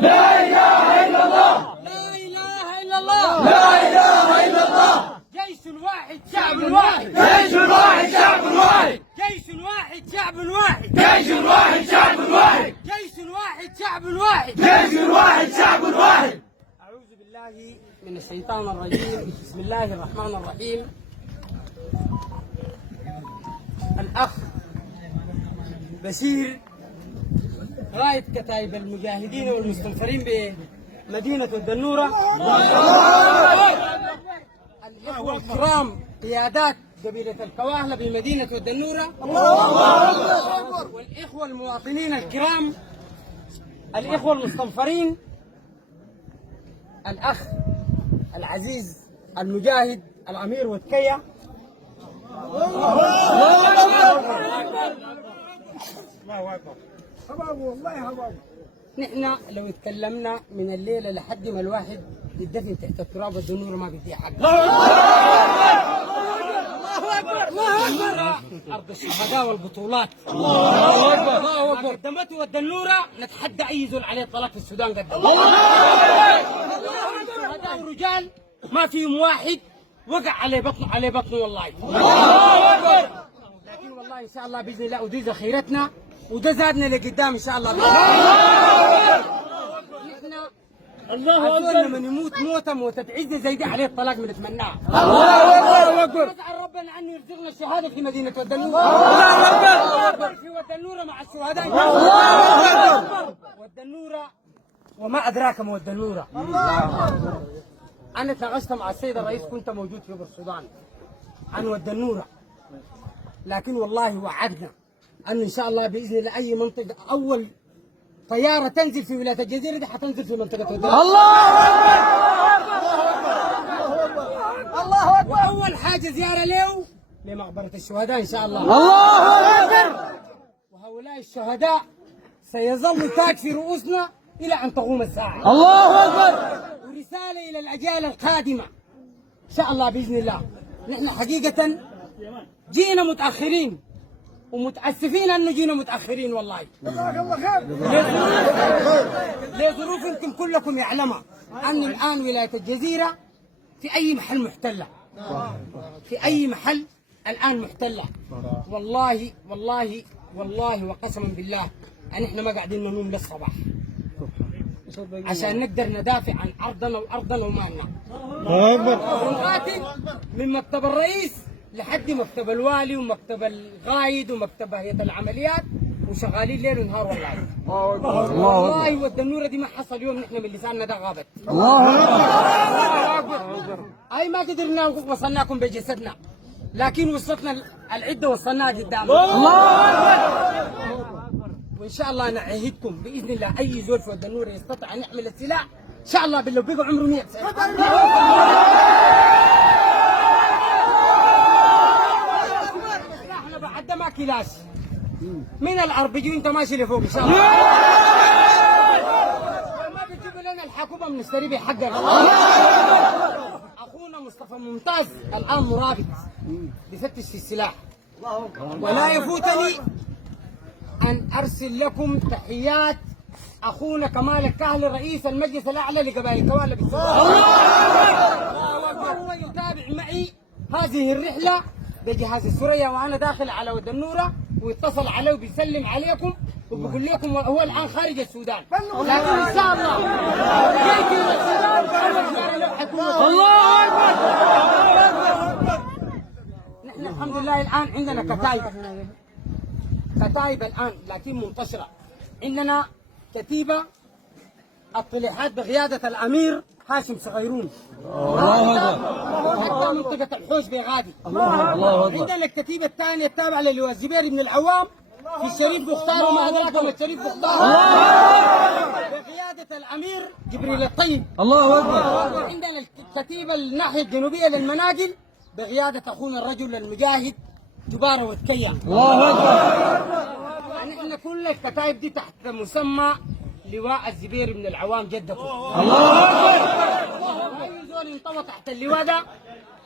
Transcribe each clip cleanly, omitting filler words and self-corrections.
لا إله إلا الله. لا إله إلا الله. لا إله إلا الله. جيش واحد شعب واحد. جيش واحد شعب واحد. جيش واحد شعب واحد. جيش واحد شعب واحد. جيش واحد شعب واحد. جيش واحد شعب واحد. أعوذ بالله من الشيطان الرجيم. بسم الله الرحمن الرحيم. الأخ بشير رائد كتائب المجاهدين والمستنفرين بمدينة الدنورة، الإخوة الكرام قيادات قبيلة الكواهلة بمدينة الدنورة، والإخوة المواطنين الكرام، الإخوة المستنفرين، الأخ العزيز المجاهد الأمير وتكية. نحن لو تكلمنا من الليلة لحد ما الواحد يدفن تحت التراب الدنورة ما بدي حق. أرض الشهداء والبطولات. الله أكبر. الله أكبر. قدمته الدنورة نتحدى أي زول عليه طلاق في السودان قدم. شهداء ورجال ما فيهم واحد وقع عليه بطنه والله. الله أكبر. لكن والله إن شاء الله بإذن الله ودي ذخيرتنا وده زادنا لقدام إن شاء الله. الله أكبر. لما نموت موتة عزة زي دي عليه الطلاق بنتمناها. الله أكبر. نسأل ربنا أن يرزقنا الشهادة في مدينة الدنورة. الله أكبر. في الدنورة مع الشهداء. الله أكبر. والدنورة وما أدراك ما الدنورة. أنا تناقشت مع السيد الرئيس، كنت موجود في السودان عن الدنورة، لكن والله وعدنا أن إن شاء الله بإذن الله أي منطقة أول طيارة تنزل في ولاية الجزيرة دي حتنزل في منطقة الدنورة. الله أكبر. الله أكبر. وأول حاجة زيارة له لمقبرة الشهداء إن شاء الله. الله أكبر. وهؤلاء الشهداء سيظل تاج في رؤوسنا إلى أن تقوم الساعة. الله أكبر. ورسالة إلى الأجيال القادمة إن شاء الله بإذن الله. نحن حقيقة جينا متأخرين ومتأسفين أنه جينا متأخرين والله. لظروف يمكن كلكم يعلمها، أن الآن ولاية الجزيرة في أي محل محتلة. في أي محل الآن محتلة. والله والله والله وقسما بالله أن إحنا ما قاعدين ننوم للصباح عشان نقدر ندافع عن أرضنا وأرضنا ومالنا. ونقاتل من مكتب الرئيس لحد مكتب الوالي ومكتب القائد ومكتب هيئة العمليات، وشغالين ليل ونهار والله. والله والدنورة دي ما حصل يوم نحن من لساننا ده غابت. الله أكبر. أي ما قدرنا وصلناكم بجسدنا، لكن وصلتنا العدة وصلناها قدامنا. وإن شاء الله أنا أعهدكم بإذن الله أي زول في الدنورة يستطيع أن يحمل السلاح إن شاء الله بالله بيقع عمره 100 سنة. احنا بعد ما كلاش من الأربجي وأنت ماشي لفوق إن شاء الله. ما بتجيبوا لنا الحكومة بنشتري بيه حقنا. أخونا مصطفى ممتاز الآن مرابط بفتش في السلاح، ولا يفوتني أن أرسل لكم تحيات أخونا كمال الكاهلي رئيس المجلس الأعلى لقبائل الكواهلة بالسودان. وهو يتابع معي هذه الرحلة بجهاز السرية وأنا داخل على الدنورة، ويتصل علي وبيسلم عليكم وبقول لكم هو الآن خارج السودان، لكن إن شاء الله يأتي إلى السودان. الله أكبر. نحن الحمد لله الآن عندنا كتائب الآن لكن منتشرة. عندنا كتيبة الطليحات بقيادة الأمير هاشم صغيرون. حتى منطقة الحوش بغادي. عندنا الكتيبة الثانية التابعة للواء الزبير بن العوام في شريف مختار وما أدراك ما شريف مختار بقيادة الأمير جبريل الطيب. الله أكبر. وعندنا الكتيبة الناحية الجنوبية للمناجل بقيادة أخونا الرجل المجاهد جبارة وتكية. الله أكبر. نحن كل الكتائب دي تحت مسمى لواء الزبير بن العوام جدكم. الله أكبر. أي زول ينطوى تحت اللواء ده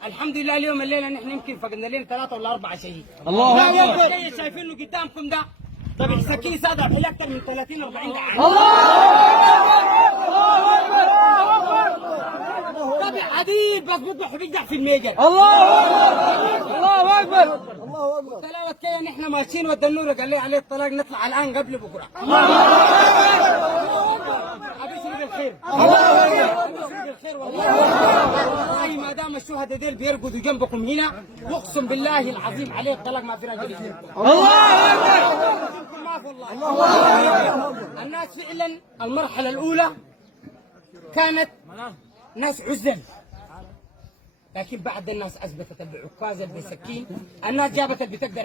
الحمد لله اليوم الليلة نحن يمكن فقدنا لنا 3 ولا 4 شهيد. الله أكبر. اللي شايفينه قدامكم ده طب احسكيه صادع في أكثر من 30 40 دعم. الله بيذبح وبيقدح في الميجر. الله أكبر. تلاوة كده نحن ماشيين ودى النور قال لي عليه الطلاق نطلع الان قبل بكره. ابشر بالخير. ابشر بالخير والله ما دام الشهداء ديل بيرقدوا جنبكم هنا واقسم بالله العظيم عليه الطلاق ما في راجل. الله أكبر. ما في والله. الناس فعلا المرحله الاولى كانت ناس عزل، لكن بعد الناس اثبتت بعكازه بسكين، الناس جابت اللي بتقدر